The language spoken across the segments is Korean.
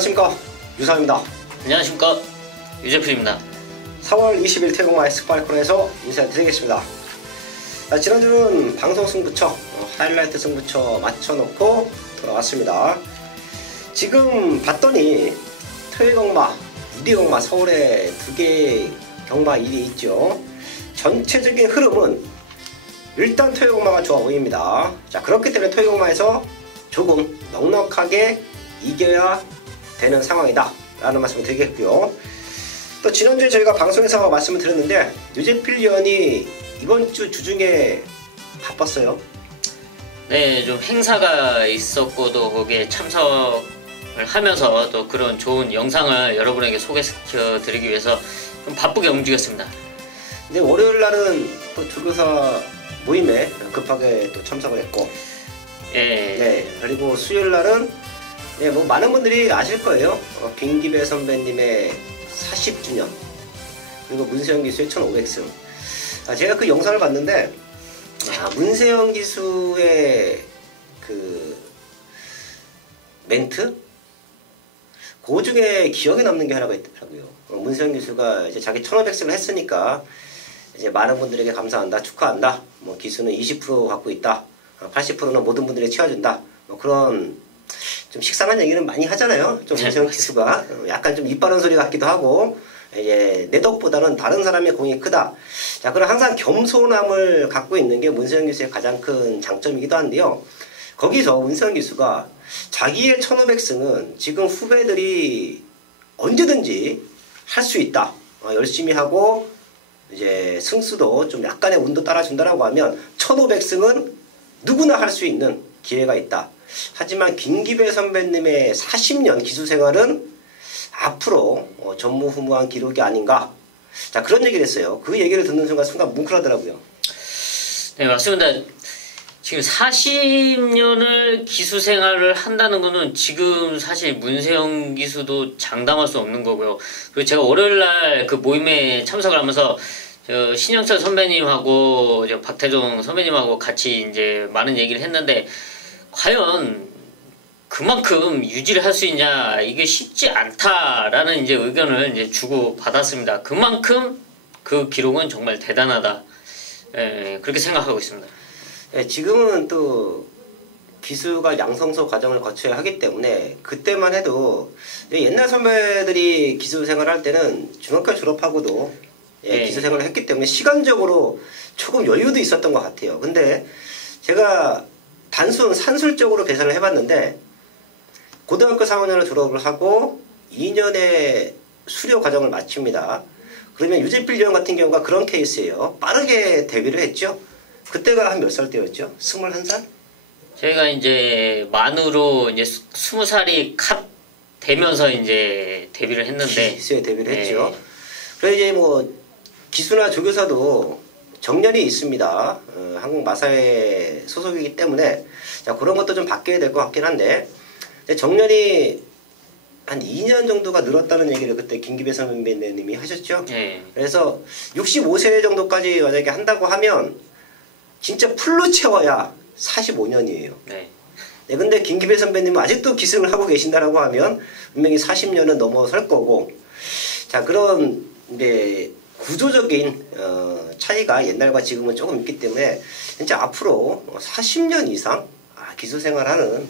안녕하십니까, 유상입니다. 안녕하십니까, 유재필입니다. 4월 20일 태국마의 스파이크론에서 인사드리겠습니다. 지난주는 방송 승부처, 하이라이트 승부처 맞춰놓고 돌아왔습니다. 지금 봤더니 토요일경마, 일요일경마 서울에 2개의 경마 일이 있죠. 전체적인 흐름은 일단 토요일경마가 좋아 보입니다. 자, 그렇기 때문에 토요일경마에서 조금 넉넉하게 이겨야 되는 상황이다 라는 말씀을 드리겠고요. 또 지난주에 저희가 방송에서 말씀을 드렸는데 유재필 위원이 이번 주 주중에 바빴어요. 네, 좀 행사가 있었고 또 거기에 참석을 하면서 또 그런 좋은 영상을 여러분에게 소개시켜 드리기 위해서 좀 바쁘게 움직였습니다. 근데 월요일 날은 또 조교사 모임에 급하게 또 참석을 했고, 네, 그리고 수요일 날은 뭐 많은 분들이 아실 거예요. 김기배 선배님의 40주년, 그리고 문세영 기수의 1500승. 제가 그 영상을 봤는데, 문세영 기수의 그 멘트? 그 중에 기억에 남는 게 하나가 있더라고요. 문세영 기수가 이제 자기 1500승을 했으니까, 이제 많은 분들에게 감사한다, 축하한다, 뭐 기수는 20% 갖고 있다, 80%는 모든 분들이 채워준다, 뭐 그런 좀 식상한 얘기는 많이 하잖아요. 좀 문세영 기수가 약간 좀 입 바른 소리 같기도 하고, 이제 내 덕보다는 다른 사람의 공이 크다. 자, 그럼 항상 겸손함을 갖고 있는 게 문세영 기수의 가장 큰 장점이기도 한데요. 거기서 문세영 기수가 자기의 1500승은 지금 후배들이 언제든지 할 수 있다, 열심히 하고 이제 승수도 좀 약간의 운도 따라준다라고 하면 1500승은 누구나 할 수 있는 기회가 있다. 하지만 김기배 선배님의 40년 기수 생활은 앞으로 전무후무한 기록이 아닌가. 자, 그런 얘기를 했어요. 그 얘기를 듣는 순간 뭉클하더라고요. 네, 맞습니다. 지금 40년을 기수 생활을 한다는 거는 지금 사실 문세영 기수도 장담할 수 없는 거고요. 그리고 제가 월요일날 그 모임에 참석을 하면서 신영철 선배님하고 박태종 선배님하고 같이 이제 많은 얘기를 했는데, 과연 그만큼 유지를 할 수 있냐, 이게 쉽지 않다라는 이제 의견을 이제 주고 받았습니다. 그만큼 그 기록은 정말 대단하다, 그렇게 생각하고 있습니다. 지금은 또 기수가 양성소 과정을 거쳐야 하기 때문에, 그때만 해도 옛날 선배들이 기수 생활할 때는 중학교 졸업하고도 기수 생활을 했기 때문에 시간적으로 조금 여유도 있었던 것 같아요. 근데 제가 단순 산술적으로 계산을 해봤는데, 고등학교 4학년을 졸업을 하고 2년의 수료 과정을 마칩니다. 그러면 유재필 위원 같은 경우가 그런 케이스예요. 빠르게 데뷔를 했죠. 그때가 한 몇 살 때였죠? 21살? 저희가 이제 만으로 이제 20살이 갓 되면서 이제 데뷔를 했는데, 기수에 데뷔를 했죠. 그래서 이제 뭐 기수나 조교사도 정년이 있습니다. 한국 마사회 소속이기 때문에, 자, 그런 것도 좀 바뀌어야 될 것 같긴 한데, 정년이 한 2년 정도가 늘었다는 얘기를 그때 김기배 선배님이 하셨죠. 그래서 65세 정도까지 만약에 한다고 하면 진짜 풀로 채워야 45년이에요. 근데 김기배 선배님은 아직도 기승을 하고 계신다라고 하면 분명히 40년은 넘어설 거고, 자, 그런 이제 구조적인 차이가 옛날과 지금은 조금 있기 때문에 진짜 앞으로 40년 이상 기수 생활하는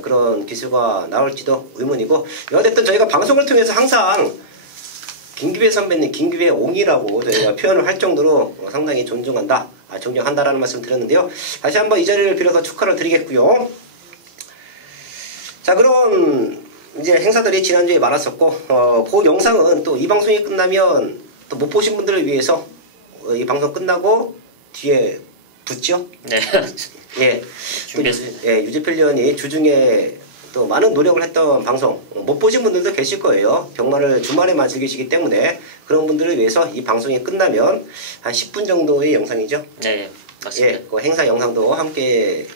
그런 기수가 나올지도 의문이고, 여하튼 저희가 방송을 통해서 항상 김기배 선배님, 김기배 옹이라고 저희가 표현을 할 정도로 상당히 존중한다, 존경한다라는 말씀 드렸는데요. 다시 한번 이 자리를 빌어서 축하를 드리겠고요. 자, 그럼 이제 행사들이 지난주에 많았었고, 그 영상은 또 이 방송이 끝나면 또 못 보신 분들을 위해서 이 방송 끝나고 뒤에 붙죠? 네. 준비했습니다. 유재필 위원이 주중에 또 많은 노력을 했던 방송, 못 보신 분들도 계실 거예요. 경마를 주말에만 즐기시기 때문에 그런 분들을 위해서 이 방송이 끝나면 한 10분 정도의 영상이죠. 네, 맞습니다. 그 행사 영상도 함께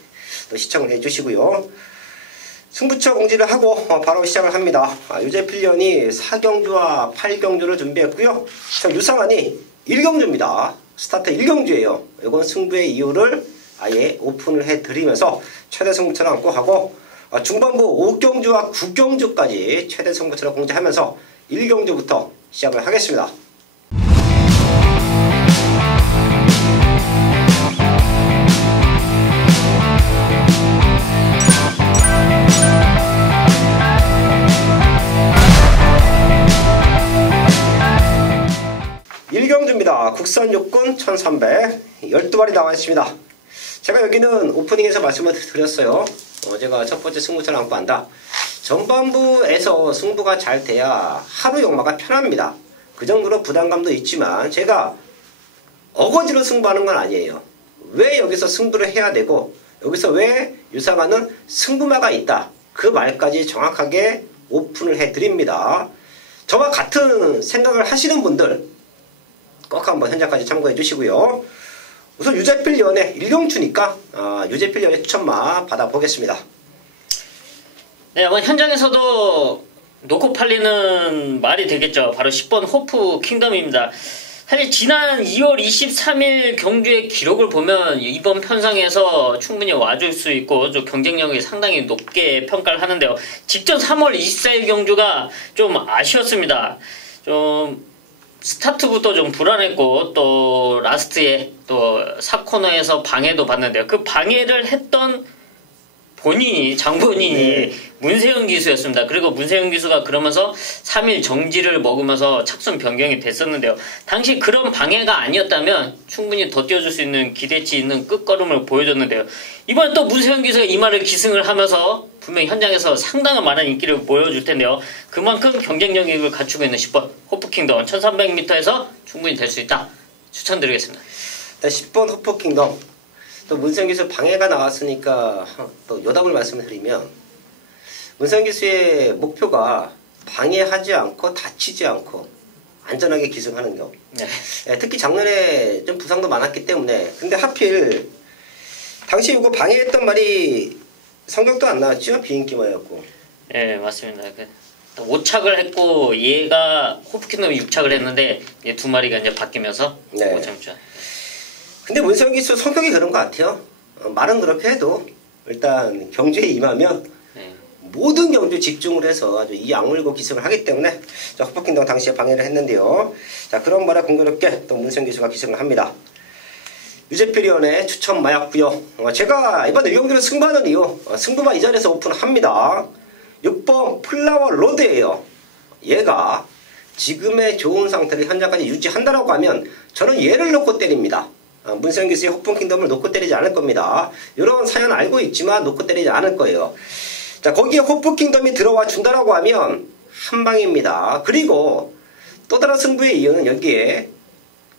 또 시청을 해주시고요. 승부처 공지를 하고 바로 시작을 합니다. 유재필 위원이 4경주와 8경주를 준비했고요. 유상환이 1경주입니다. 스타트 1경주예요. 이건 승부의 이유를 아예 오픈을 해드리면서 최대 승부처를 안고 하고, 중반부 5경주와 9경주까지 최대 승부처를 공개하면서 1경주부터 시작을 하겠습니다. 일경주입니다. 국산 육군 1300 12마리 나와 있습니다. 제가 여기는 오프닝에서 말씀을 드렸어요. 제가 첫 번째 승부처를 안고 한다. 전반부에서 승부가 잘 돼야 하루 역마가 편합니다. 그 정도로 부담감도 있지만 제가 어거지로 승부하는 건 아니에요. 왜 여기서 승부를 해야 되고 여기서 왜 유상하는 승부마가 있다. 그 말까지 정확하게 오픈을 해드립니다. 저와 같은 생각을 하시는 분들 꼭 한번 현장까지 참고해 주시고요. 우선 유재필 연애 일경주니까 유재필 연애 추천마 받아보겠습니다. 네, 현장에서도 놓고 팔리는 말이 되겠죠. 바로 10번 호프 킹덤입니다. 사실 지난 2월 23일 경주의 기록을 보면 이번 편성에서 충분히 와줄 수 있고 좀 경쟁력이 상당히 높게 평가를 하는데요. 직전 3월 24일 경주가 좀 아쉬웠습니다. 좀 스타트부터 좀 불안했고 또 라스트에 또 4코너에서 방해도 받는데요. 그 방해를 했던 장본인이 문세영 기수였습니다. 그리고 문세영 기수가 그러면서 3일 정지를 먹으면서 착순 변경이 됐었는데요. 당시 그런 방해가 아니었다면 충분히 더 뛰어줄 수 있는 기대치 있는 끝걸음을 보여줬는데요. 이번에 또 문세영 기수가 이 말을 기승을 하면서 분명히 현장에서 상당한 많은 인기를 보여줄 텐데요. 그만큼 경쟁력을 갖추고 있는 10번 호프킹덤 1300m에서 충분히 될 수 있다. 추천드리겠습니다. 10번 호프킹덤 또 문세영 기수 방해가 나왔으니까 또 요답을 말씀드리면 문세영 기수의 목표가 방해하지 않고 다치지 않고 안전하게 기승하는 것. 네, 특히 작년에 좀 부상도 많았기 때문에 근데 하필 당시 이거 방해했던 말이 성적도 안 나왔죠? 비인기마였고. 네, 맞습니다. 오착을 했고 얘가 호프킹덤이 6착을 했는데 얘 두 마리가 이제 바뀌면서 네. 5착. 근데 문세영 기수 성격이 그런 것 같아요. 말은 그렇게 해도 일단 경주에 임하면 모든 경주에 집중을 해서 아주 이 악물고 기승을 하기 때문에 호프킹덤 당시에 방해를 했는데요. 자, 그런 말에 공교롭게 또 문세영 기수가 기승을 합니다. 유재필위원회 추천 마였고요. 제가 이번 1경기를 승부하는 이유 승부마 이 자리에서 오픈합니다. 6번 플라워 로드예요. 얘가 지금의 좋은 상태를 현장까지 유지한다라고 하면 저는 얘를 놓고 때립니다. 문세영 기수의 호프킹덤을 놓고 때리지 않을 겁니다. 이런 사연 알고 있지만 놓고 때리지 않을 거예요. 자, 거기에 호프킹덤이 들어와 준다라고 하면 한방입니다. 그리고 또 다른 승부의 이유는 여기에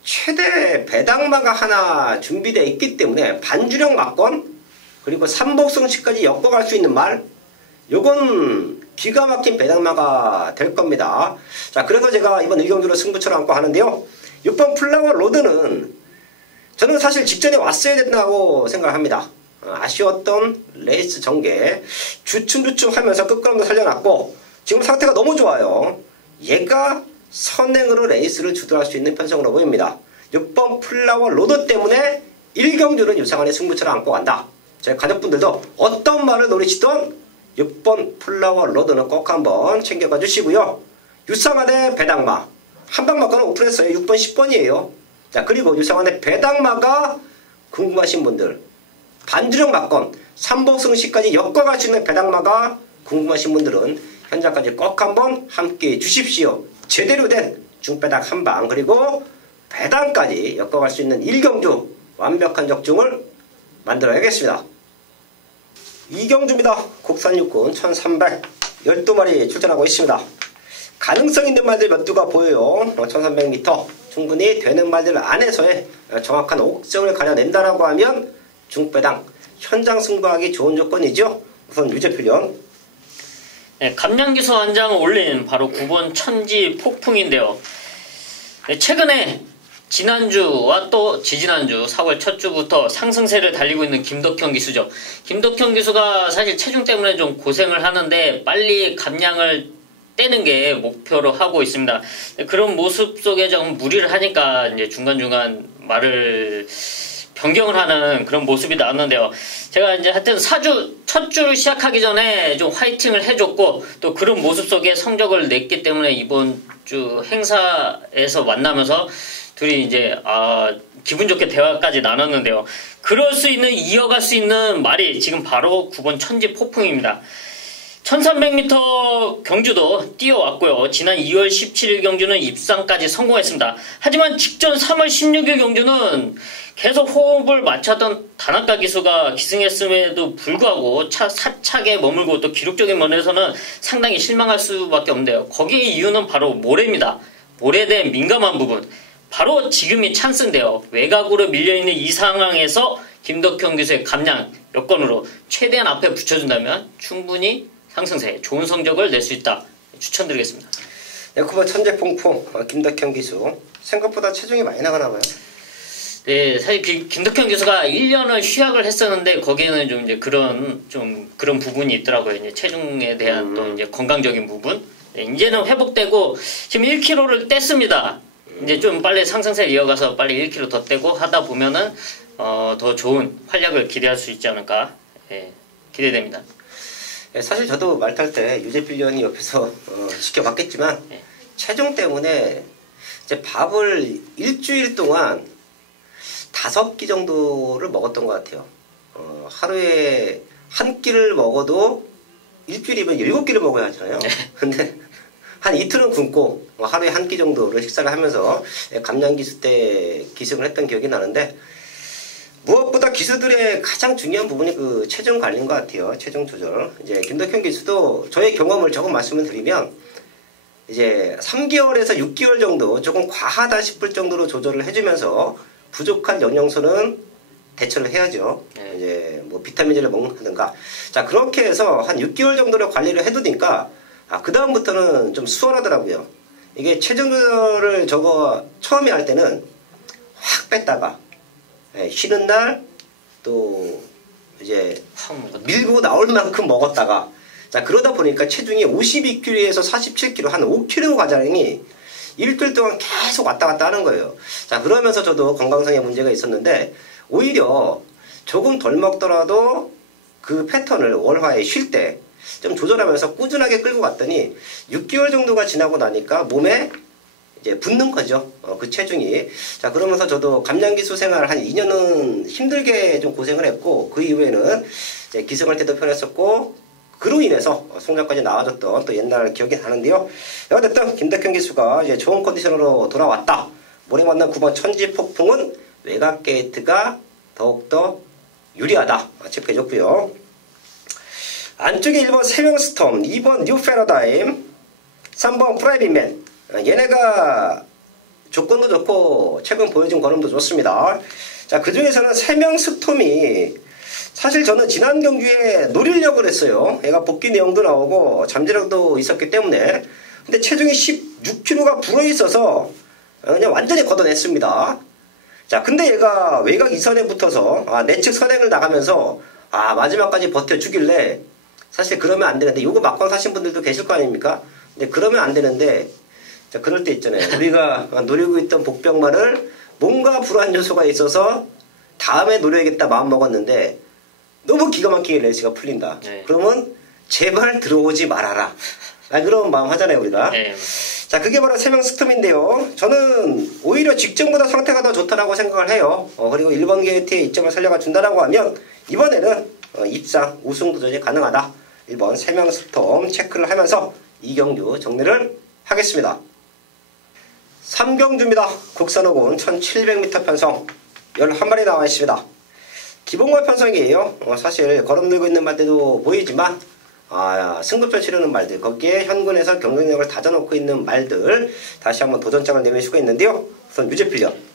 최대 배당마가 하나 준비되어 있기 때문에 반주력 막건 그리고 삼복승치까지 엮어갈 수 있는 말 요건 기가 막힌 배당마가 될 겁니다. 자, 그래서 제가 이번 의경주로 승부처를 안고 하는데요. 6번 플라워 로드는 저는 사실 직전에 왔어야 된다고 생각합니다. 아쉬웠던 레이스 전개 주춤주춤 하면서 끝걸음도 살려놨고 지금 상태가 너무 좋아요. 얘가 선행으로 레이스를 주도할 수 있는 편성으로 보입니다. 6번 플라워 로드 때문에 1경주는 유상한의 승부처를 안고 간다. 저희 가족분들도 어떤 말을 노리시던 6번 플라워 로드는 꼭 한번 챙겨가 주시고요. 유상한의 배당마 한방마가는 오픈했어요. 6번 10번이에요. 자, 그리고 유상한의 배당마가 궁금하신 분들 반주력 막건 삼복승시까지 엮어갈 수 있는 배당마가 궁금하신 분들은 현장까지 꼭 한번 함께 주십시오. 제대로 된 중배당 한방 그리고 배당까지 엮어갈 수 있는 1경주 완벽한 적중을 만들어야겠습니다. 2경주입니다. 국산 육군 1300 12마리 출전하고 있습니다. 가능성 있는 말들 몇 두가 보여요. 1300m 충분히 되는 말들 안에서의 정확한 옥정을 가려낸다라고 하면 중배당 현장 승부하기 좋은 조건이죠. 우선 유재필련. 네, 감량기수 완장을 올린 바로 9번 천지 폭풍인데요. 네, 최근에 지난주와 또 지지난주 4월 첫 주부터 상승세를 달리고 있는 김덕형 기수죠. 김덕형 기수가 사실 체중 때문에 좀 고생을 하는데 빨리 감량을 떼는 게 목표로 하고 있습니다. 그런 모습 속에 좀 무리를 하니까 이제 중간중간 말을 변경을 하는 그런 모습이 나왔는데요. 제가 이제 하여튼 4주 첫 주 시작하기 전에 좀 화이팅을 해줬고 또 그런 모습 속에 성적을 냈기 때문에 이번 주 행사에서 만나면서 둘이 이제 기분 좋게 대화까지 나눴는데요. 그럴 수 있는 이어갈 수 있는 말이 지금 바로 9번 천지 폭풍입니다. 1300m 경주도 뛰어왔고요. 지난 2월 17일 경주는 입상까지 성공했습니다. 하지만 직전 3월 16일 경주는 계속 호흡을 맞췄던 다나카 기수가 기승했음에도 불구하고 사착에 머물고 또 기록적인 면에서는 상당히 실망할 수밖에 없는데요. 거기에 이유는 바로 모래입니다. 모래에 대한 민감한 부분. 바로 지금이 찬스인데요. 외곽으로 밀려있는 이 상황에서 김덕현 기수의 감량 여건으로 최대한 앞에 붙여준다면 충분히 상승세에 좋은 성적을 낼 수 있다. 추천드리겠습니다. 네, 9번 천재폭풍 김덕현 기수 생각보다 체중이 많이 나가나봐요. 네, 사실 김덕현 기수가 1년을 휴학을 했었는데 거기에는 좀 이제 그런 부분이 있더라고요. 이제 체중에 대한 또 이제 건강적인 부분. 네, 이제는 회복되고 지금 1kg를 뗐습니다. 이제 좀 빨리 상승세를 이어가서 빨리 1kg 더 떼고 하다 보면은 더 좋은 활약을 기대할 수 있지 않을까. 예, 기대됩니다. 사실 저도 말 탈 때 유재필 위원이 옆에서 지켜봤겠지만 체중 때문에 이제 밥을 일주일 동안 5끼 정도를 먹었던 것 같아요. 하루에 한 끼를 먹어도 일주일이면 7끼를 먹어야 하잖아요. 근데 한 이틀은 굶고 하루에 한 끼 정도를 식사를 하면서 감량기수 때 기승을 했던 기억이 나는데 무엇보다 기수들의 가장 중요한 부분이 그 체중 관리인 것 같아요. 체중 조절. 이제 김덕현 기수도 저의 경험을 조금 말씀을 드리면 이제 3개월에서 6개월 정도 조금 과하다 싶을 정도로 조절을 해주면서 부족한 영양소는 대처를 해야죠. 이제 뭐 비타민제를 먹는다든가. 자, 그렇게 해서 한 6개월 정도를 관리를 해두니까 그 다음부터는 좀 수월하더라고요. 이게 체중 조절을 처음에 할 때는 확 뺐다가 쉬는 날 또 이제 밀고 나올 만큼 먹었다가 자 그러다 보니까 체중이 52kg에서 47kg 한 5kg 과정이 일주일 동안 계속 왔다 갔다 하는 거예요. 자 그러면서 저도 건강상의 문제가 있었는데 오히려 조금 덜 먹더라도 그 패턴을 월화에 쉴 때 좀 조절하면서 꾸준하게 끌고 갔더니 6개월 정도가 지나고 나니까 몸에 이제 붙는 거죠. 그 체중이. 자, 그러면서 저도 감량기수 생활 한 2년은 힘들게 좀 고생을 했고, 그 이후에는 이제 기승할 때도 편했었고, 그로 인해서 성적까지 나아졌던 또 옛날 기억이 나는데요. 어쨌든 김덕현 기수가 이제 좋은 컨디션으로 돌아왔다. 모레 만난 9번 천지폭풍은 외곽 게이트가 더욱더 유리하다. 체크해줬고요. 안쪽에 1번 세명스톰, 2번 뉴 패러다임, 3번 프라이빗맨. 얘네가 조건도 좋고 최근 보여준 걸음도 좋습니다. 자, 그 중에서는 세명스톰이 사실 저는 지난 경주에 노리려고 했어요. 얘가 복귀 내용도 나오고 잠재력도 있었기 때문에. 근데 체중이 16kg가 불어있어서 그냥 완전히 걷어냈습니다. 자, 근데 얘가 외곽 2선에 붙어서 내측 선행을 나가면서 마지막까지 버텨주길래 사실 그러면 안 되는데 요거 막방 사신 분들도 계실 거 아닙니까? 근데 그러면 안 되는데 자 그럴 때 있잖아요. 우리가 노리고 있던 복병만을 뭔가 불안 요소가 있어서 다음에 노려야겠다 마음 먹었는데 너무 기가 막히게 레이스가 풀린다. 네. 그러면 제발 들어오지 말아라. 그런 마음 하잖아요 우리가. 네. 자 그게 바로 세명 스톰인데요. 저는 오히려 직전보다 상태가 더 좋다라고 생각을 해요. 그리고 1번 게이트에 이점을 살려가 준다라고 하면 이번에는 입상 우승 도전이 가능하다. 1번 세명 스톰 체크를 하면서 이경주 정리를 하겠습니다. 3경주입니다. 국산 호군 1700m 편성 11마리 나와 있습니다. 기본과 편성이에요. 사실 걸음 들고 있는 말들도 보이지만 승급전 치르는 말들 거기에 현군에서 경쟁력을 다져놓고 있는 말들 다시 한번 도전장을 내밀 수가 있는데요. 우선 유재필련.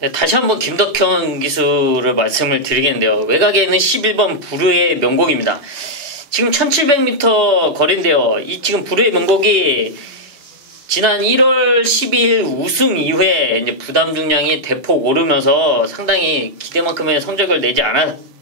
네, 다시 한번 김덕현 기수를 말씀을 드리겠는데요. 외곽에 있는 11번 부르의 명곡입니다. 지금 1700m 거리인데요. 이 지금 부르의 명곡이 지난 1월 12일 우승 이후에 이제 부담 중량이 대폭 오르면서 상당히 기대만큼의 성적을 내지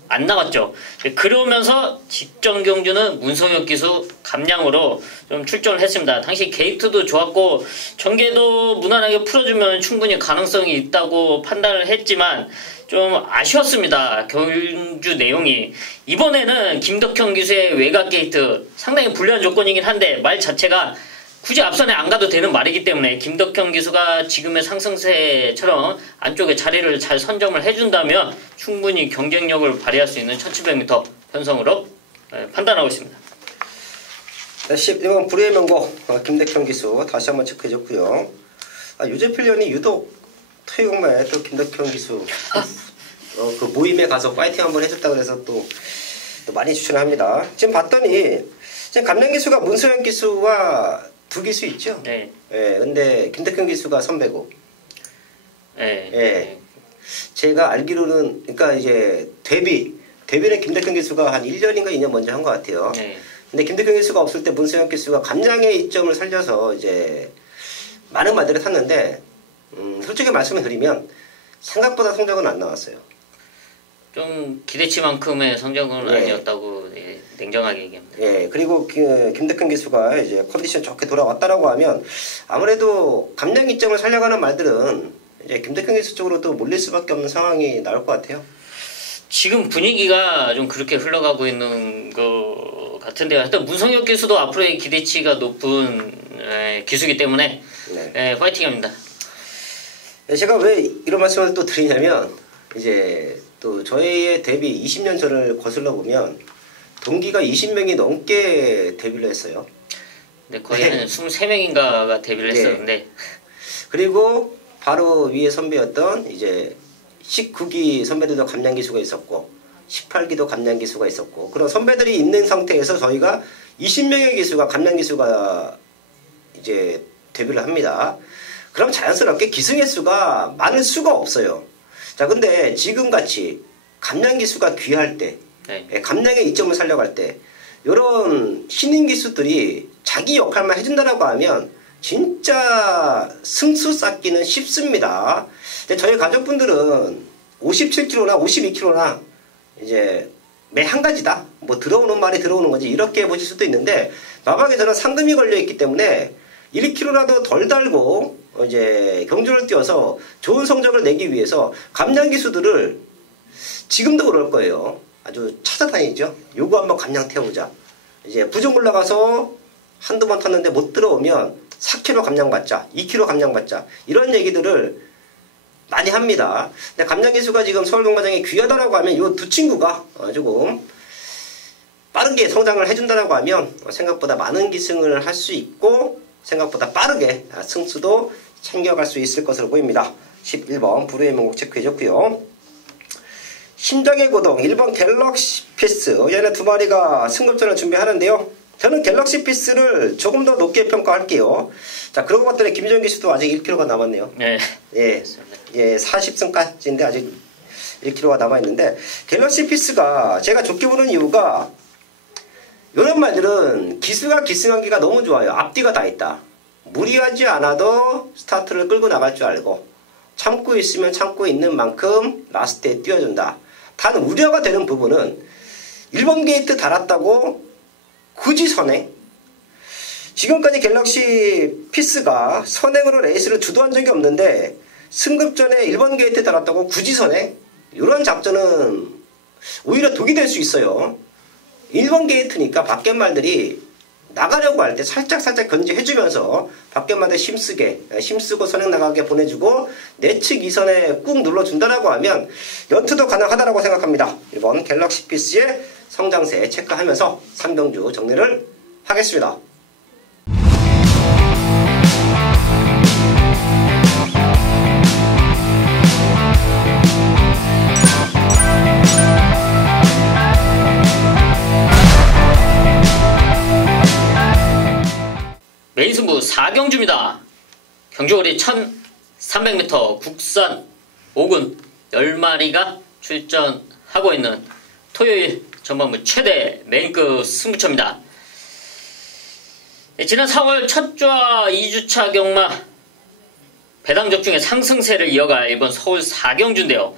안 나왔죠. 그러면서 직전 경주는 문성혁 기수 감량으로 좀 출전을 했습니다. 당시 게이트도 좋았고 전개도 무난하게 풀어주면 충분히 가능성이 있다고 판단을 했지만 좀 아쉬웠습니다. 경주 내용이. 이번에는 김덕현 기수의 외곽 게이트 상당히 불리한 조건이긴 한데 말 자체가 굳이 앞선에 안 가도 되는 말이기 때문에 김덕현 기수가 지금의 상승세처럼 안쪽에 자리를 잘 선점을 해준다면 충분히 경쟁력을 발휘할 수 있는 1700m 편성으로 판단하고 있습니다. 11번 불의의 명곡 김덕현 기수 다시 한번 체크해줬고요. 유재필련이 유독 토요일에 또 김덕현 기수 그 모임에 가서 파이팅 한번 해줬다 그래서 또 많이 추천합니다. 지금 봤더니 지금 감량 기수가 문소영 기수와 두 기수 있죠? 네. 예, 근데 김덕현 기수가 선배고. 네. 예. 제가 알기로는 그러니까 이제 데뷔는 김덕현 기수가 한 1년인가 2년 먼저 한 것 같아요. 네. 근데 김덕현 기수가 없을 때 문소영 기수가 감량의 이점을 살려서 이제 많은 말들을 탔는데 솔직히 말씀을 드리면 생각보다 성적은 안 나왔어요. 좀 기대치만큼의 성적은 아니었다고 냉정하게 얘기합니다. 예, 그리고 김덕현 기수가 이제 컨디션 좋게 돌아왔다라고 하면 아무래도 감량 이점을 살려가는 말들은 이제 김덕현 기수 쪽으로 또 몰릴 수밖에 없는 상황이 나올 것 같아요. 지금 분위기가 좀 그렇게 흘러가고 있는 것 같은데요. 하여튼 문성혁 기수도 앞으로의 기대치가 높은 기수이기 때문에 파이팅합니다. 제가 왜 이런 말씀을 또 드리냐면 이제 또 저희의 데뷔 20년 전을 거슬러 보면 동기가 20명이 넘게 데뷔를 했어요. 네, 거의 한 23명인가가 데뷔를 했었는데 그리고 바로 위에 선배였던 이제 19기 선배들도 감량 기수가 있었고 18기도 감량 기수가 있었고 그런 선배들이 있는 상태에서 저희가 20명의 기수가 감량 기수가 이제 데뷔를 합니다. 그럼 자연스럽게 기수 개수가 많을 수가 없어요. 자, 근데 지금같이 감량 기수가 귀할 때, 감량의 이점을 살려갈 때, 이런 신인 기수들이 자기 역할만 해준다라고 하면 진짜 승수 쌓기는 쉽습니다. 근데 저희 가족분들은 57kg나 52kg나 이제 매 한 가지다. 뭐 들어오는 말이 들어오는 거지 이렇게 보실 수도 있는데 마방에 저는 상금이 걸려 있기 때문에 1kg라도 덜 달고 이제 경주를 뛰어서 좋은 성적을 내기 위해서 감량 기수들을 지금도 그럴 거예요. 아주 찾아다니죠. 요거 한번 감량 태워보자. 이제 부종 올라가서 한두 번 탔는데 못 들어오면 4kg 감량 받자, 2kg 감량 받자 이런 얘기들을 많이 합니다. 근데 감량 기수가 지금 서울동마장에 귀하다라고 하면 요 두 친구가 조금 빠르게 성장을 해준다라고 하면 생각보다 많은 기승을 할 수 있고 생각보다 빠르게 승수도 챙겨갈 수 있을 것으로 보입니다. 11번 불후의 명곡 체크해줬고요. 심장의 고동 1번 갤럭시 피스 얘네 두 마리가 승급전을 준비하는데요. 저는 갤럭시 피스를 조금 더 높게 평가할게요. 자, 그러고 봤더니 김지현 기수도 아직 1kg가 남았네요. 네. 예, 40승까지인데 아직 1kg가 남아있는데 갤럭시 피스가 제가 좋게 보는 이유가 이런 말들은 기수가 기승하기가 너무 좋아요. 앞뒤가 다 있다. 무리하지 않아도 스타트를 끌고 나갈 줄 알고 참고 있으면 참고 있는 만큼 라스트에 뛰어준다. 단 우려가 되는 부분은 1번 게이트 달았다고 굳이 선행? 지금까지 갤럭시 피스가 선행으로 레이스를 주도한 적이 없는데 승급전에 1번 게이트 달았다고 굳이 선행? 이런 작전은 오히려 독이 될 수 있어요. 1번 게이트니까 밖에말들이 나가려고 할 때 살짝 견제해주면서 밖에말들 힘쓰고 선행 나가게 보내주고 내측 2선에 꾹 눌러준다라고 하면 연투도 가능하다라고 생각합니다. 1번 갤럭시 피스의 성장세 체크하면서 3경주 정리를 하겠습니다. 메인 승부 4경주입니다. 경주거리 1300m 국산 5군 10마리가 출전하고 있는 토요일 전반부 최대 메인급 승부처입니다. 지난 4월 첫주와 2주차 경마 배당적 중에 상승세를 이어갈 이번 서울 4경주인데요.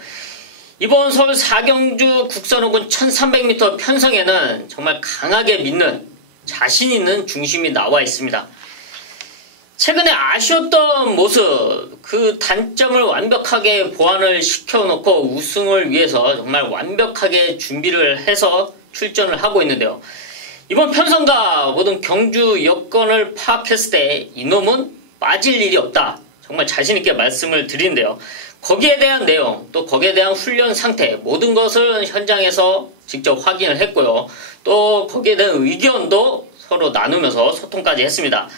이번 서울 4경주 국선호군 1300m 편성에는 정말 강하게 믿는 자신 있는 중심이 나와 있습니다. 최근에 아쉬웠던 모습, 그 단점을 완벽하게 보완을 시켜놓고 우승을 위해서 정말 완벽하게 준비를 해서 출전을 하고 있는데요. 이번 편성과 모든 경주 여건을 파악했을 때 이놈은 빠질 일이 없다. 정말 자신있게 말씀을 드리는데요. 거기에 대한 내용, 또 거기에 대한 훈련 상태, 모든 것을 현장에서 직접 확인을 했고요. 또 거기에 대한 의견도 서로 나누면서 소통까지 했습니다.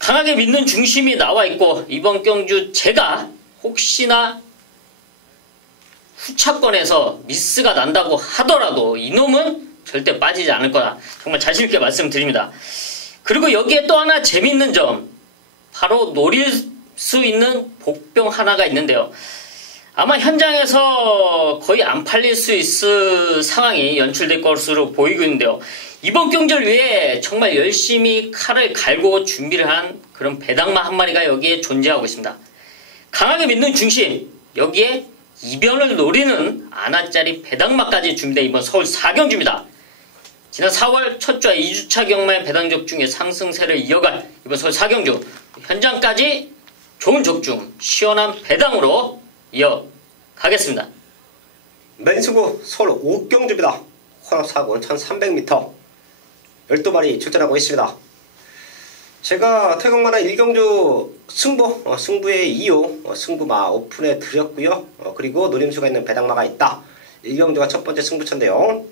강하게 믿는 중심이 나와 있고 이번 경주 제가 혹시나 후차권에서 미스가 난다고 하더라도 이놈은 절대 빠지지 않을 거다. 정말 자신있게 말씀드립니다. 그리고 여기에 또 하나 재밌는 점, 바로 노릴 수 있는 복병 하나가 있는데요. 아마 현장에서 거의 안 팔릴 수 있을 상황이 연출될 것으로 보이고 있는데요. 이번 경주를 위해 정말 열심히 칼을 갈고 준비를 한 그런 배당마 한 마리가 여기에 존재하고 있습니다. 강하게 믿는 중심, 여기에 이변을 노리는 아나짜리 배당마까지 준비된 이번 서울 4경주입니다. 지난 4월 첫 주와 2주차 경마의 배당 적중의 상승세를 이어갈 이번 서울 4경주 현장까지 좋은 적중, 시원한 배당으로 이어가겠습니다. 맨수구 서울 5경주입니다. 혼합사군 1300m 12마리 출전하고 있습니다. 제가 태극마나 1경주 승부의 이유 승부마 오픈해 드렸고요. 그리고 노림수가 있는 배당마가 있다. 1경주가 첫 번째 승부처인데요.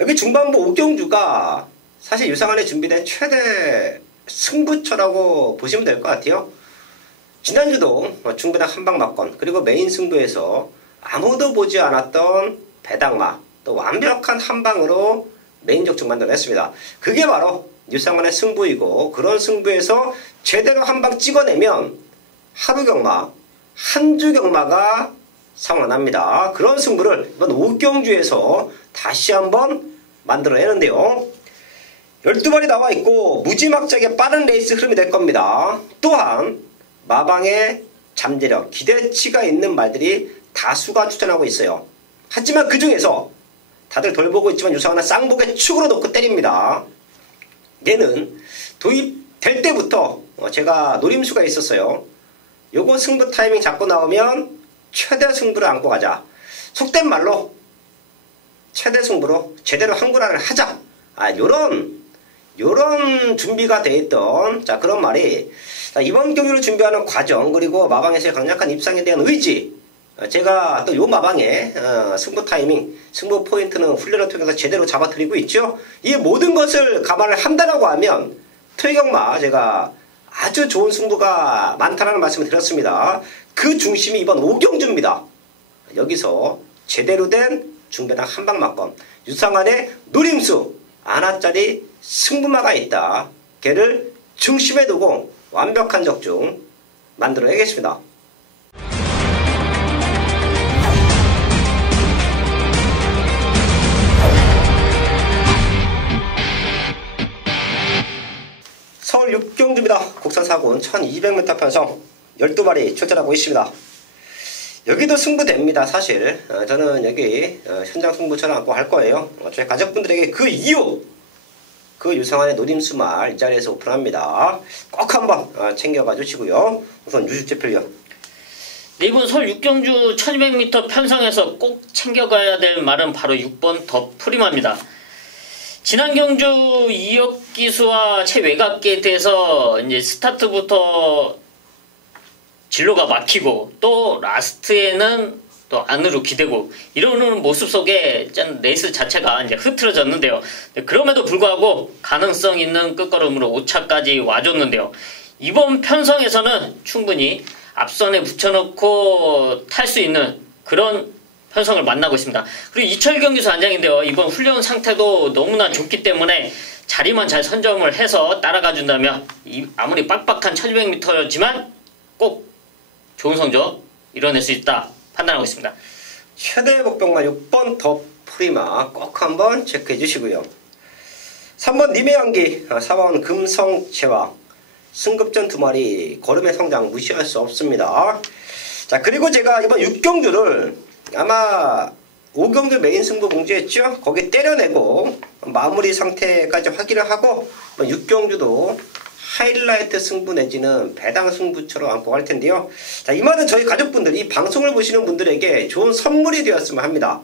여기 중반부 5경주가 사실 유상안에 준비된 최대 승부처라고 보시면 될 것 같아요. 지난주도 중배당 한방 맞건, 그리고 메인 승부에서 아무도 보지 않았던 배당마, 또 완벽한 한방으로 메인 적중 만들어냈습니다. 그게 바로 유상안의 승부이고, 그런 승부에서 제대로 한방 찍어내면 하루 경마, 한 주 경마가 상환합니다. 그런 승부를 이번 5경주에서 다시 한번 만들어내는데요. 12마리 나와 있고 무지막지하게 빠른 레이스 흐름이 될 겁니다. 또한 마방의 잠재력, 기대치가 있는 말들이 다수가 추천하고 있어요. 하지만 그 중에서 다들 덜 보고 있지만 유상하나 쌍복의 축으로 놓고 때립니다. 얘는 도입될 때부터 제가 노림수가 있었어요. 요거 승부 타이밍 잡고 나오면 최대 승부를 안고 가자. 속된 말로 최대 승부로 제대로 한구란을 하자. 요런 준비가 돼 있던 그런 말이 이번 경기를 준비하는 과정, 그리고 마방에서의 강력한 입상에 대한 의지, 제가 또 요 마방의 승부 타이밍, 승부 포인트는 훈련을 통해서 제대로 잡아드리고 있죠. 이 모든 것을 감안을 한다라고 하면 토익경마 제가 아주 좋은 승부가 많다라는 말씀을 드렸습니다. 그 중심이 이번 5경주입니다. 여기서 제대로 된 중배당 한방 맞건, 유상안의 노림수 아나짜리 승부마가 있다. 걔를 중심에 두고 완벽한 적중 만들어야겠습니다. 서울 6경주입니다. 국산사군 1200m 편성 12마리 출전하고 있습니다. 여기도 승부됩니다. 사실 저는 여기 현장 승부처럼 안고 할 거예요. 저희 가족분들에게 그 이유, 그 유상안의 노림수말 이 자리에서 오픈합니다. 꼭 한번 챙겨가 주시고요. 우선 유주제필요. 이번 서울 6경주 1200m 편성에서 꼭 챙겨가야 될 말은 바로 6번 더 프리마입니다. 지난 경주 2억 기수와 최외곽에 대해서 이제 스타트부터 진로가 막히고 또 라스트에는 또 안으로 기대고 이러는 모습 속에 레이스 자체가 이제 흐트러졌는데요. 그럼에도 불구하고 가능성 있는 끝걸음으로 5차까지 와줬는데요. 이번 편성에서는 충분히 앞선에 붙여놓고 탈 수 있는 그런 편성을 만나고 있습니다. 그리고 이철 경기수 안장인데요. 이번 훈련 상태도 너무나 좋기 때문에 자리만 잘 선점을 해서 따라가 준다면 아무리 빡빡한 1200m지만 꼭 좋은 성적 이뤄낼 수 있다 판단하고 있습니다. 최대 복병마 6번 더 프리마 꼭 한번 체크해 주시고요. 3번 님의 향기, 4번 금성체와 승급전 2마리 걸음의 성장 무시할 수 없습니다. 자, 그리고 제가 이번 6경주를 아마 오경주 메인 승부 공지했죠. 거기 때려내고 마무리 상태까지 확인을 하고 6경주도 하이라이트 승부 내지는 배당 승부처럼 안고 갈 텐데요. 자, 이 말은 저희 가족분들, 이 방송을 보시는 분들에게 좋은 선물이 되었으면 합니다.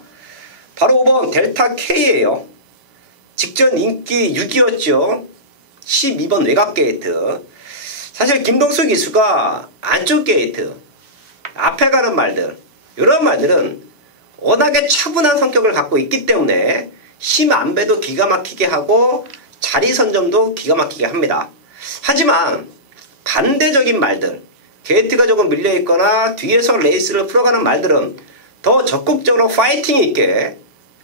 바로 5번 델타 K예요. 직전 인기 6위였죠. 12번 외곽 게이트. 사실 김동수 기수가 안쪽 게이트, 앞에 가는 말들, 이런 말들은 워낙에 차분한 성격을 갖고 있기 때문에 힘 안배도 기가 막히게 하고 자리 선점도 기가 막히게 합니다. 하지만 반대적인 말들, 게이트가 조금 밀려있거나 뒤에서 레이스를 풀어가는 말들은 더 적극적으로 파이팅 있게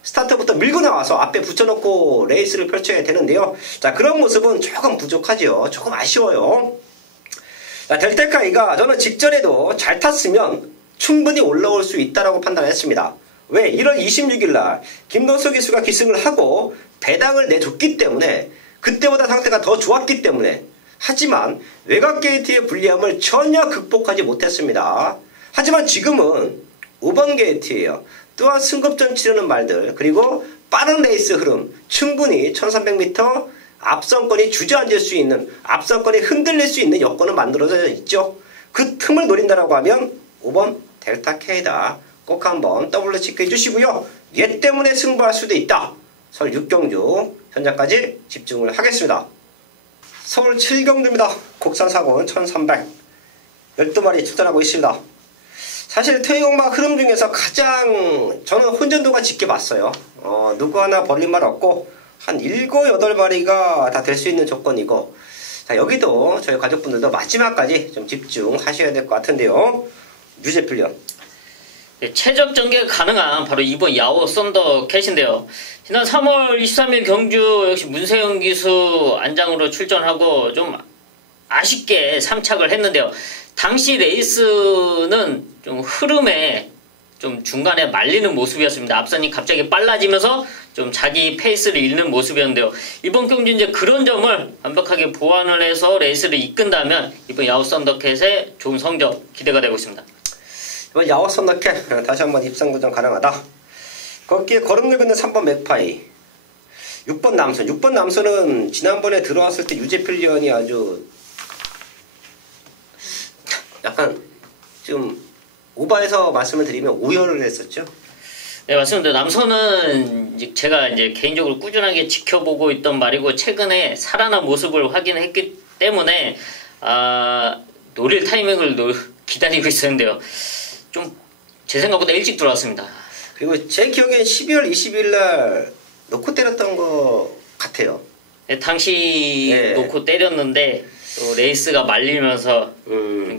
스타트부터 밀고 나와서 앞에 붙여놓고 레이스를 펼쳐야 되는데요. 자, 그런 모습은 조금 부족하죠. 조금 아쉬워요. 자, 델타카이가 저는 직전에도 잘 탔으면 충분히 올라올 수 있다라고 판단했습니다. 왜? 1월 26일날 김동수 기수가 기승을 하고 배당을 내줬기 때문에, 그때보다 상태가 더 좋았기 때문에. 하지만 외곽 게이트의 불리함을 전혀 극복하지 못했습니다. 하지만 지금은 5번 게이트예요. 또한 승급전 치르는 말들, 그리고 빠른 레이스 흐름, 충분히 1300m 앞선권이 주저앉을 수 있는, 앞선권이 흔들릴 수 있는 여건은 만들어져 있죠. 그 틈을 노린다라고 하면 5번 델타 K다. 꼭 한번 더블로 체크해 주시고요. 얘 때문에 승부할 수도 있다. 서울 6경주 현장까지 집중을 하겠습니다. 서울 7경주입니다. 국산 사고는 1300 12마리 출전하고 있습니다. 사실 퇴행막 흐름 중에서 가장 저는 혼전도가 짙게 봤어요. 누구 하나 벌릴 말 없고 한 7, 8마리가 다 될 수 있는 조건이고, 자, 여기도 저희 가족분들도 마지막까지 좀 집중하셔야 될 것 같은데요. 유재필련. 네, 최적 전개가 가능한 바로 이번 야오 썬더 캣인데요. 지난 3월 23일 경주 역시 문세영 기수 안장으로 출전하고 좀 아쉽게 3착을 했는데요. 당시 레이스는 좀 흐름에 좀 중간에 말리는 모습이었습니다. 앞선이 갑자기 빨라지면서 좀 자기 페이스를 잃는 모습이었는데요. 이번 경주 이제 그런 점을 완벽하게 보완을 해서 레이스를 이끈다면 이번 야오 썬더캣의 좋은 성적 기대가 되고 있습니다. 이번 야오 썬더캣 다시 한번 입상 도전 가능하다. 거기에 거름되고 있는 3번 맥파이, 6번 남선. 6번 남선은 지난번에 들어왔을 때 유재필련이 아주 약간 좀 오바해서 말씀을 드리면 오열을 했었죠. 네, 맞습니다. 남선은 제가 이제 개인적으로 꾸준하게 지켜보고 있던 말이고, 최근에 살아난 모습을 확인했기 때문에 노릴 타이밍을 기다리고 있었는데요. 좀 제 생각보다 일찍 들어왔습니다. 그리고 제 기억엔 12월 20일 날 놓고 때렸던 것 같아요. 네, 당시 놓고 때렸는데 또 레이스가 말리면서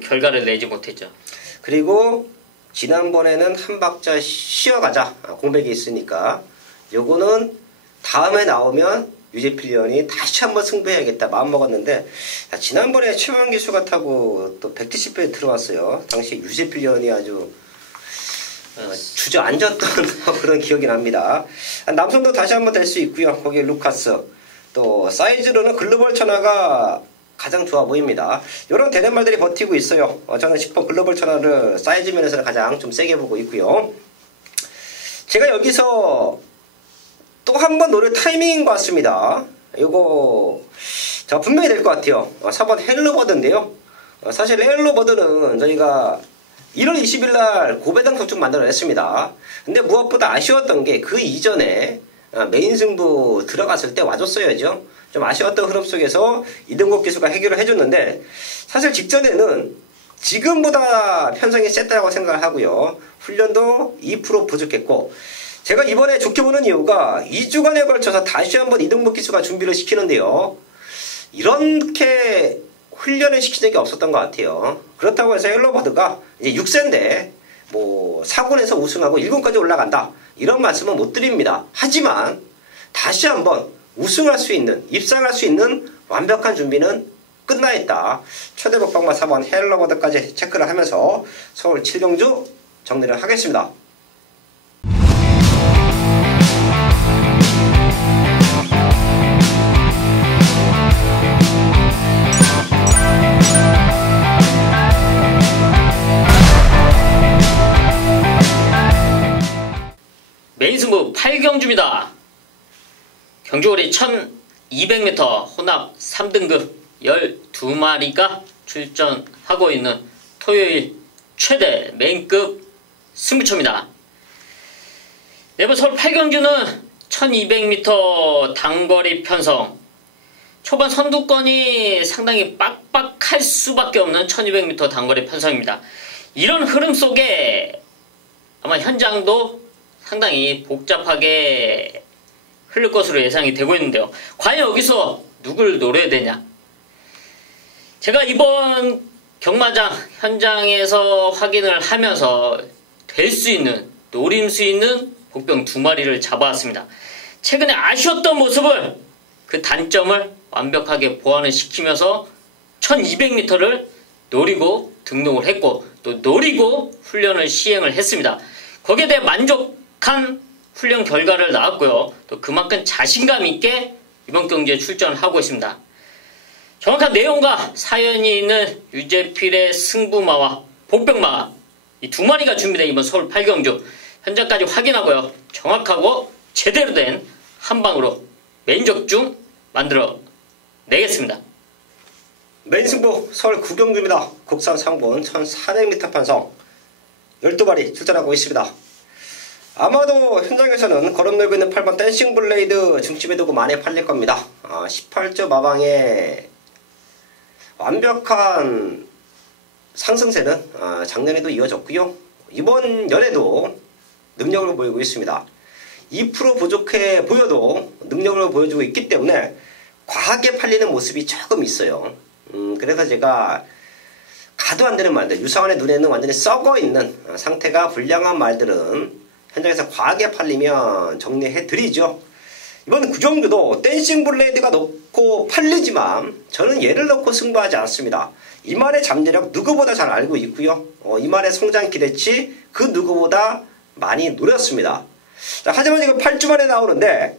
결과를 내지 못했죠. 그리고 지난번에는 한 박자 쉬어가자, 공백이 있으니까 요거는 다음에 나오면 유재필련이 다시 한번 승부해야겠다 마음먹었는데, 지난번에 최원 기수가 타고 또 170배에 들어왔어요. 당시 유재필련이 아주 주저앉았던 그런 기억이 납니다. 남선도 다시 한번 될 수 있고요. 거기에 루카스, 또 사이즈로는 글로벌 천하가 가장 좋아 보입니다. 이런 되는 말들이 버티고 있어요. 저는 10번 글로벌 천하를 사이즈 면에서는 가장 좀 세게 보고 있고요. 제가 여기서 또 한 번 노릴 타이밍인 것 같습니다. 이거 자 분명히 될 것 같아요. 4번 헬로버드인데요. 사실 헬로버드는 저희가 1월 20일 날 고배당 석축 만들어냈습니다. 근데 무엇보다 아쉬웠던 게 그 이전에 메인 승부 들어갔을 때 와줬어야죠. 좀 아쉬웠던 흐름 속에서 이등국 기수가 해결을 해줬는데, 사실 직전에는 지금보다 편성이 셌다고 생각을 하고요. 훈련도 2% 부족했고, 제가 이번에 좋게 보는 이유가 2주간에 걸쳐서 다시 한번 이등국 기수가 준비를 시키는데요. 이렇게 훈련을 시킨 적이 없었던 것 같아요. 그렇다고 해서 헬로버드가 이제 6세인데 뭐 4군에서 우승하고 1군까지 올라간다, 이런 말씀은 못 드립니다. 하지만 다시 한번 우승할 수 있는, 입상할 수 있는 완벽한 준비는 끝나 있다. 최대 복방마 4번 헬로버드까지 체크를 하면서 서울 7경주 정리를 하겠습니다. 메인 승부 8경주입니다. 경주거리 1200m 혼합 3등급 12마리가 출전하고 있는 토요일 최대 메인급 승부처입니다. 네번 서울 8경주는 1200m 단거리 편성, 초반 선두권이 상당히 빡빡할 수밖에 없는 1200m 단거리 편성입니다. 이런 흐름 속에 아마 현장도 상당히 복잡하게 흐를 것으로 예상이 되고 있는데요. 과연 여기서 누굴 노려야 되냐? 제가 이번 경마장 현장에서 확인을 하면서 될 수 있는, 노릴 수 있는 복병 2마리를 잡아왔습니다. 최근에 아쉬웠던 모습을, 그 단점을 완벽하게 보완을 시키면서 1200m를 노리고 등록을 했고 또 노리고 훈련을 시행을 했습니다. 거기에 대해 만족한 훈련 결과를 낳았고요. 또 그만큼 자신감 있게 이번 경기에 출전을 하고 있습니다. 정확한 내용과 사연이 있는 유재필의 승부마와 복병마, 이 2마리가 준비된 이번 서울 8경주 현장까지 확인하고요. 정확하고 제대로 된 한방으로 메인 적중 만들어 내겠습니다. 메인 승부 서울 9경주입니다. 국산 상본 1400m 편성 12마리 출전하고 있습니다. 아마도 현장에서는 걸음 놀고 있는 8번 댄싱 블레이드 중심에 두고 많이 팔릴 겁니다. 18조 마방의 완벽한 상승세는 작년에도 이어졌고요. 이번 연에도 능력을 보이고 있습니다. 2% 부족해 보여도 능력을 보여주고 있기 때문에 과하게 팔리는 모습이 조금 있어요. 그래서 제가 가도 안 되는 말들, 유상한의 눈에는 완전히 썩어 있는 상태가 불량한 말들은 현장에서 과하게 팔리면 정리해 드리죠. 이번 구정주도 댄싱 블레이드가 넣고 팔리지만 저는 얘를 넣고 승부하지 않습니다. 이말의 잠재력 누구보다 잘 알고 있고요. 이말의 성장 기대치 그 누구보다 많이 노렸습니다. 자, 하지만 지금 8주 만에 나오는데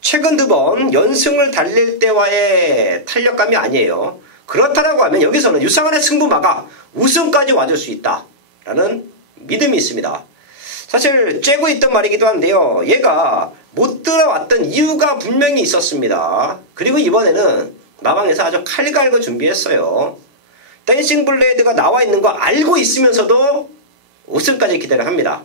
최근 2번 연승을 달릴 때와의 탄력감이 아니에요. 그렇다라고 하면 여기서는 유상한의 승부마가 우승까지 와줄 수 있다라는 믿음이 있습니다. 사실 쬐고 있던 말이기도 한데요. 얘가 못 들어왔던 이유가 분명히 있었습니다. 그리고 이번에는 마방에서 아주 칼 갈고 준비했어요. 댄싱 블레이드가 나와 있는 거 알고 있으면서도 우승까지 기대를 합니다.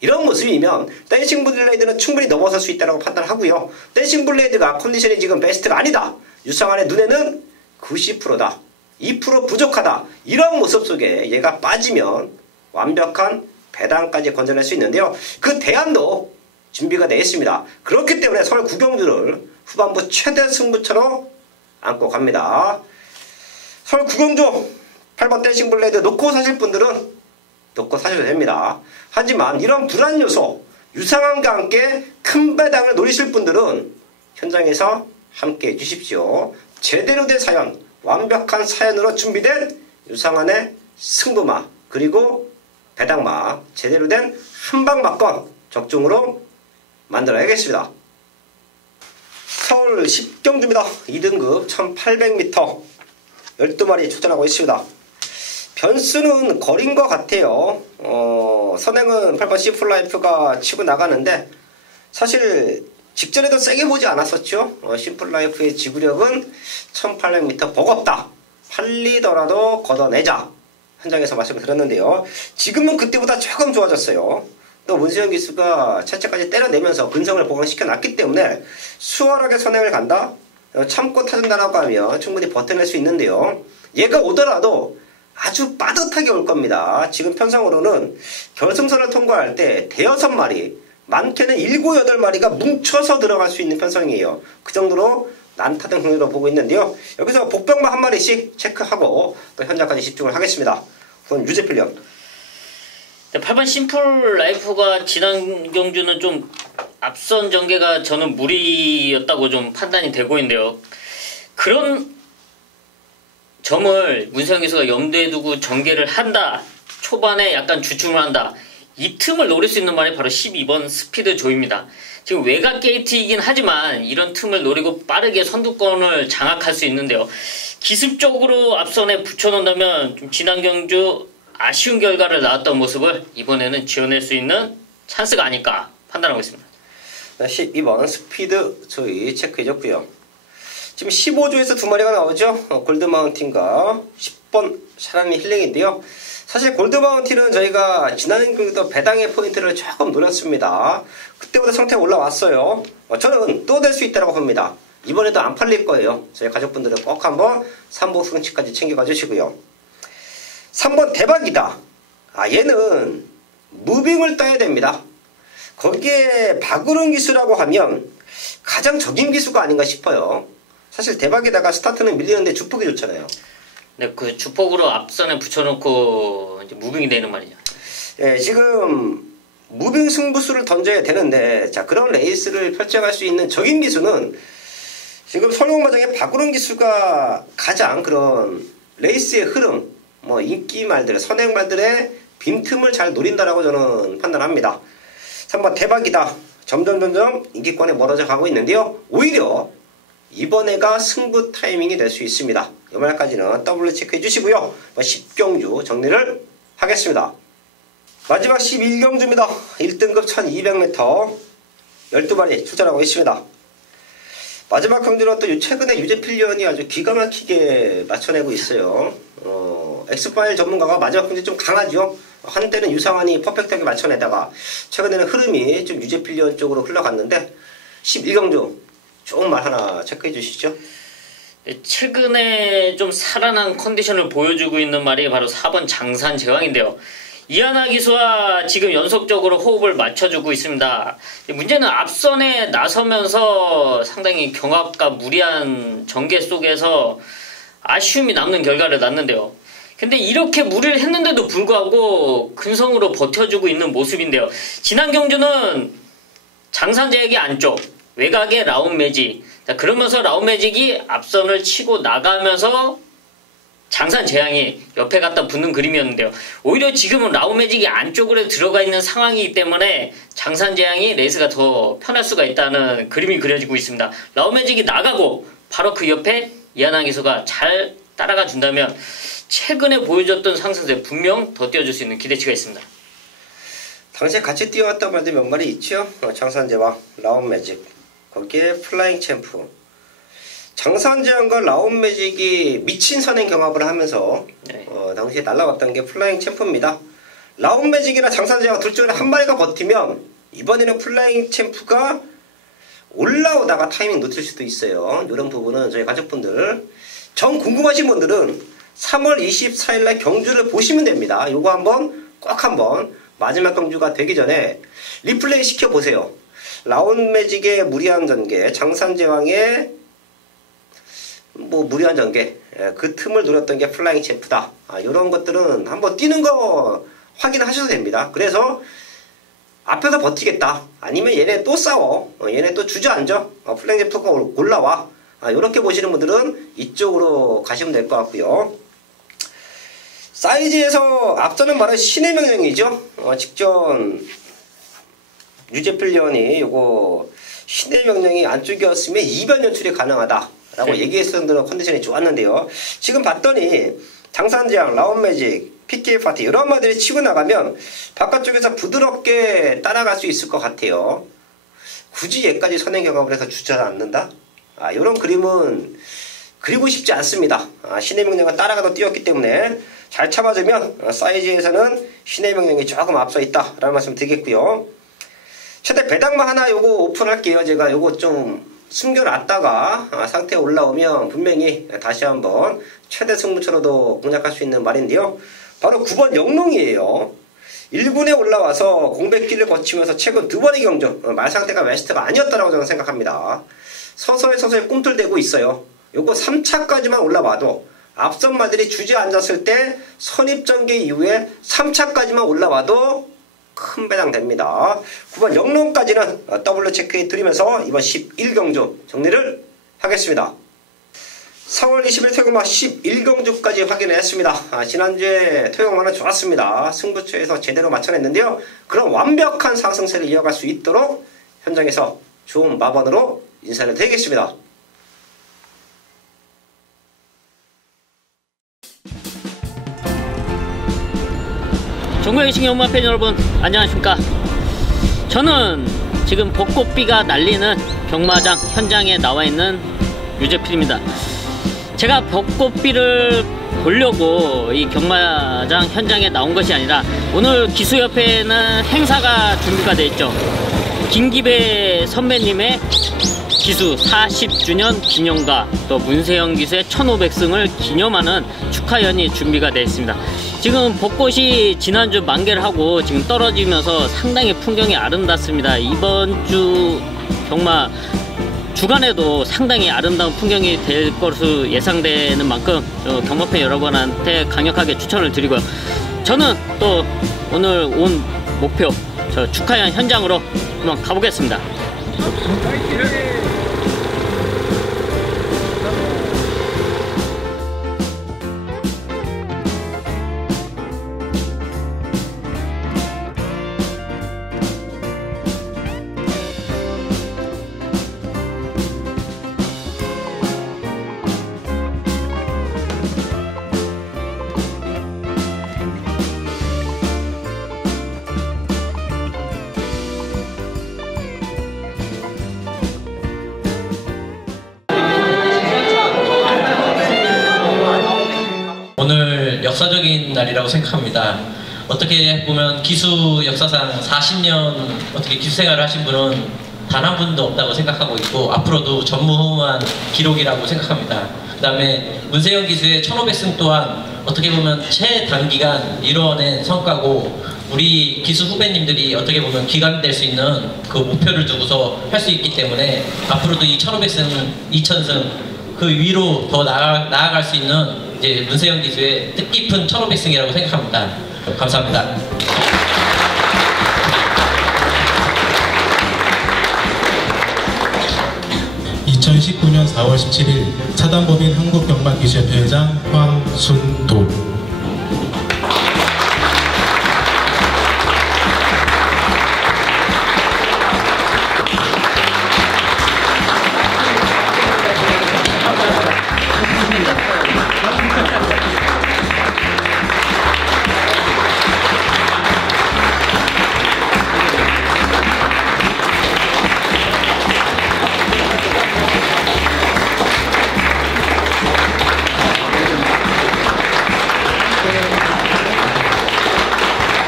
이런 모습이면 댄싱 블레이드는 충분히 넘어설 수 있다고 판단하고요. 댄싱 블레이드가 컨디션이 지금 베스트가 아니다. 유상한의 눈에는 90%다. 2% 부족하다. 이런 모습 속에 얘가 빠지면 완벽한 배당까지 건져낼 수 있는데요. 그 대안도 준비가 되어 있습니다. 그렇기 때문에 서울 9경주를 후반부 최대 승부처로 안고 갑니다. 서울 9경주 8번 댄싱 블레이드 놓고 사실 분들은 놓고 사셔도 됩니다. 하지만 이런 불안 요소, 유상한과 함께 큰 배당을 노리실 분들은 현장에서 함께 해주십시오. 제대로 된 사연, 완벽한 사연으로 준비된 유상한의 승부마, 그리고 배당마, 제대로 된 한방막건 적중으로 만들어야겠습니다. 서울 10경주입니다. 2등급 1800m 12마리 출전하고 있습니다. 변수는 거린 것 같아요. 선행은 8번 심플라이프가 치고 나가는데 사실 직전에도 세게 보지 않았었죠. 심플라이프의 지구력은 1800m 버겁다. 팔리더라도 걷어내자. 현장에서 말씀을 드렸는데요. 지금은 그때보다 조금 좋아졌어요. 또 문수영 기수가 채채까지 때려내면서 근성을 보강시켜 놨기 때문에 수월하게 선행을 간다. 참고 타준다라고 하면 충분히 버텨낼 수 있는데요. 얘가 오더라도 아주 빠듯하게 올 겁니다. 지금 편성으로는 결승선을 통과할 때 대여섯 마리, 많게는 7, 8마리가 뭉쳐서 들어갈 수 있는 편성이에요. 그 정도로 난타등 흥미로 보고 있는데요. 여기서 복병만 한 마리씩 체크하고 또 현장까지 집중을 하겠습니다. 우선 유재필 련. 8번 심플 라이프가 지난 경주는 좀 앞선 전개가 저는 무리였다고 좀 판단이 되고 있는데요. 그런 점을 문세영 기수가 염두에 두고 전개를 한다. 초반에 약간 주춤을 한다. 이 틈을 노릴 수 있는 말이 바로 12번 스피드 조입니다. 지금 외곽 게이트이긴 하지만 이런 틈을 노리고 빠르게 선두권을 장악할 수 있는데요. 기습적으로 앞선에 붙여놓는다면 좀 지난 경주 아쉬운 결과를 낳았던 모습을 이번에는 지어낼 수 있는 찬스가 아닐까 판단하고 있습니다. 12번 스피드 조이 체크해줬고요. 지금 15조에서 두 마리가 나오죠. 골드마운틴과 10번 샤라니 힐링인데요. 사실 골드마운틴은 저희가 지난 경기도 배당의 포인트를 조금 노렸습니다. 그때보다 상태가 올라왔어요. 저는 또 될 수 있다고 봅니다. 이번에도 안 팔릴 거예요. 저희 가족분들은 꼭 한번 3복 승치까지 챙겨가 주시고요. 3번 대박이다. 얘는 무빙을 따야 됩니다. 거기에 박으론 기수라고 하면 가장 적임 기수가 아닌가 싶어요. 사실 대박에다가 스타트는 밀리는데 주폭이 좋잖아요. 네, 그 주폭으로 앞선에 붙여놓고 이제 무빙이 되는 말이죠. 예, 지금 무빙 승부수를 던져야 되는데, 자, 그런 레이스를 펼쳐갈 수 있는 적임 기수는 지금 설국마장의 박으론 기수가 가장 그런 레이스의 흐름, 뭐 인기 말들, 선행 말들의 빈틈을 잘 노린다라고 저는 판단합니다. 3번 대박이다. 점점 인기권에 멀어져 가고 있는데요. 오히려 이번에가 승부 타이밍이 될 수 있습니다. 이말까지는 W 체크해 주시고요. 10경주 정리를 하겠습니다. 마지막 11경주입니다. 1등급 1200m 12마리 출전하고 있습니다. 마지막 경주는 또 최근에 유재필련이 아주 기가 막히게 맞춰내고 있어요. 엑스파일 전문가가 마지막 경주 좀 강하죠. 한때는 유상환이 퍼펙트하게 맞춰내다가 최근에는 흐름이 좀 유재필련 쪽으로 흘러갔는데 11경주 좋은 말 하나 체크해 주시죠. 최근에 좀 살아난 컨디션을 보여주고 있는 말이 바로 4번 장산 제왕인데요. 이하나 기수와 지금 연속적으로 호흡을 맞춰주고 있습니다. 문제는 앞선에 나서면서 상당히 경합과 무리한 전개 속에서 아쉬움이 남는 결과를 낳는데요. 근데 이렇게 무리를 했는데도 불구하고 근성으로 버텨주고 있는 모습인데요. 지난 경주는 장산제약이 안쪽, 외곽에 라운 매직. 그러면서 라운 매직이 앞선을 치고 나가면서 장산 재앙이 옆에 갖다 붙는 그림이었는데요. 오히려 지금은 라운 매직이 안쪽으로 들어가 있는 상황이기 때문에 장산 재앙이 레이스가 더 편할 수가 있다는 그림이 그려지고 있습니다. 라운 매직이 나가고 바로 그 옆에 이하나 기수가 잘 따라가 준다면 최근에 보여줬던 상승세 분명 더 띄워줄 수 있는 기대치가 있습니다. 당시에 같이 뛰어왔던 말들 몇 마리 있죠. 장산제왕, 라운매직, 거기에 플라잉 챔프. 장산제왕과 라운매직이 미친 선행 경합을 하면서 네. 당시에 날라왔던 게 플라잉 챔프입니다. 라운매직이나 장산제왕 둘 중에 한 마리가 버티면 이번에는 플라잉 챔프가 올라오다가 타이밍 놓칠 수도 있어요. 이런 부분은 저희 가족분들 정 궁금하신 분들은 3월 24일날 경주를 보시면 됩니다. 요거 한번 꼭 한번 마지막 경주가 되기 전에 리플레이 시켜보세요. 라운매직의 무리한 전개, 장산제왕의 뭐 무리한 전개, 그 틈을 노렸던 게 플라잉 챔프다. 이런 것들은 한번 뛰는 거 확인하셔도 됩니다. 그래서 앞에서 버티겠다. 아니면 얘네 또 싸워. 얘네 또 주저앉아. 플라잉 챔프가 올라와. 이렇게 보시는 분들은 이쪽으로 가시면 될 것 같고요. 사이즈에서 앞서는 바로 신의 명령이죠. 직전 유재필련이 요거 신의 명령이 안쪽이었으면 2변 연출이 가능하다라고 얘기했었던 컨디션이 좋았는데요. 지금 봤더니 장산제왕, 라운매직, PK 파티 이런 말들이 치고 나가면 바깥쪽에서 부드럽게 따라갈 수 있을 것 같아요. 굳이 얘까지 선행 경합을 해서 주저앉는다? 이런 그림은 그리고 싶지 않습니다. 신의 명령은 따라가도 뛰었기 때문에 잘 참아주면 사이즈에서는 신의 명령이 조금 앞서 있다 라는 말씀 드리겠고요. 최대 배당만 하나 요거 오픈할게요. 제가 요거 좀 숨겨놨다가 상태가 올라오면 분명히 다시 한번 최대 승부처로도 공략할 수 있는 말인데요. 바로 9번 영롱이에요. 1군에 올라와서 공백기를 거치면서 최근 두 번의 경주 말 상태가 베스트가 아니었다라고 저는 생각합니다. 서서히 꿈틀대고 있어요. 요거 3차까지만 올라와도 앞선 말들이 주저앉았을 때 선입전개 이후에 3차까지만 올라와도 큰 배당 됩니다. 9번 영롱까지는 W 체크해 드리면서 이번 11경주 정리를 하겠습니다. 4월 20일 토요일마 11경주까지 확인을 했습니다. 지난주에 토요일마는 좋았습니다. 승부처에서 제대로 맞춰냈는데요. 그런 완벽한 상승세를 이어갈 수 있도록 현장에서 좋은 마번으로 인사를 드리겠습니다. 종구의 싱 연마 팬 여러분 안녕하십니까. 저는 지금 벚꽃비가 날리는 경마장 현장에 나와 있는 유재필입니다. 제가 벚꽃비를 보려고 이 경마장 현장에 나온 것이 아니라 오늘 기수협회에는 행사가 준비가 되어 있죠. 김기배 선배님의 기수 40주년 기념과 또 문세영 기수의 1500승을 기념하는 축하연이 준비가 되어 있습니다. 지금 벚꽃이 지난주 만개를 하고 지금 떨어지면서 상당히 풍경이 아름답습니다. 이번 주 경마 주간에도 상당히 아름다운 풍경이 될 것으로 예상되는 만큼 경마팬 여러분한테 강력하게 추천을 드리고요. 저는 또 오늘 온 목표 저 축하연 현장으로 한번 가보겠습니다. 오늘 역사적인 날이라고 생각합니다. 어떻게 보면 기수 역사상 40년 어떻게 기수 생활을 하신 분은 단 한 분도 없다고 생각하고 있고 앞으로도 전무후무한 기록이라고 생각합니다. 그 다음에 문세영 기수의 1500승 또한 어떻게 보면 최단기간 이뤄낸 성과고 우리 기수 후배님들이 어떻게 보면 기감될 수 있는 그 목표를 두고서 할 수 있기 때문에 앞으로도 이 1500승, 2000승 그 위로 더 나아갈 수 있는 이제 문세영 기수의 뜻깊은 1500승이라고 생각합니다. 감사합니다. (2019년 4월 17일) 사단법인 한국경마기수협회 회장 황순도.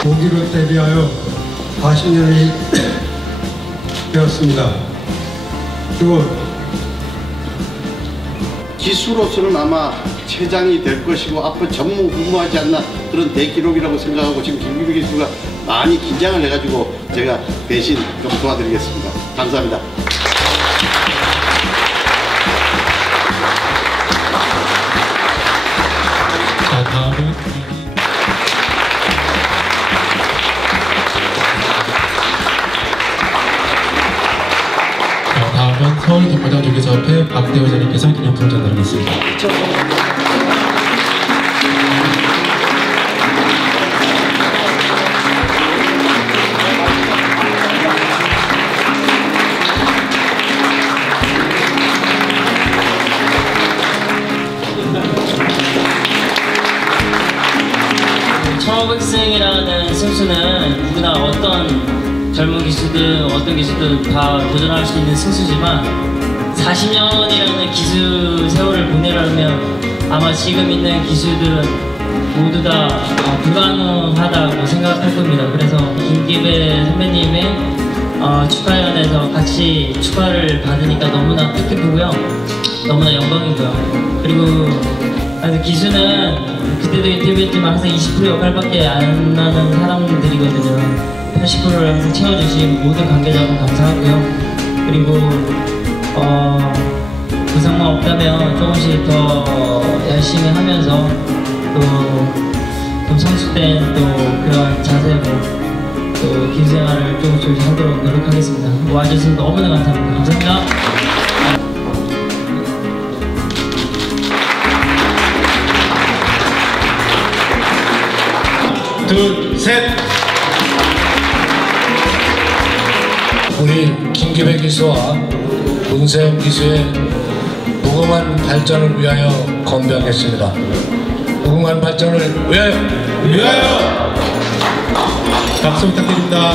모기로 데뷔하여 40년이 되었습니다. 그리고 기수로서는 아마 최장이 될 것이고 앞으로 전무후무하지 않나 그런 대기록이라고 생각하고 지금 김기배 기수가 많이 긴장을 해가지고 제가 대신 좀 도와드리겠습니다. 감사합니다. 자, 다음은 서울 경마장 조교사협회 박대호 회장님께서 기념품 전달하겠습니다. 천오백승이라는 승수는 누구나 어떤 젊은 기수든 어떤 기수든 다 도전할 수 있는 승수지만 40년이라는 기수 세월을 보내려면 아마 지금 있는 기수들은 모두 다 불가능하다고 생각할 겁니다. 그래서 김기배 선배님의 축하연에서 같이 축하를 받으니까 너무나 뜻깊고요. 너무나 영광이고요. 그리고 기수는 그때도 인터뷰했지만 항상 20% 역할밖에 안 하는 사람들이거든요. 80%를 항상 채워주신 모든 관계자분 감사하고요. 그리고 부상만 없다면 조금씩 더 열심히 하면서 또 성숙된 또 그런 자세로 또 기수생활을 조금씩 하도록 노력하겠습니다. 와주셔서 너무나 감사합니다. 감사합니다. 둘, 셋. 우리 김기배 기수와 문세영 기수의 무궁한 발전을 위하여 건배하겠습니다. 무궁한 발전을 위하여! 박수 부탁드립니다.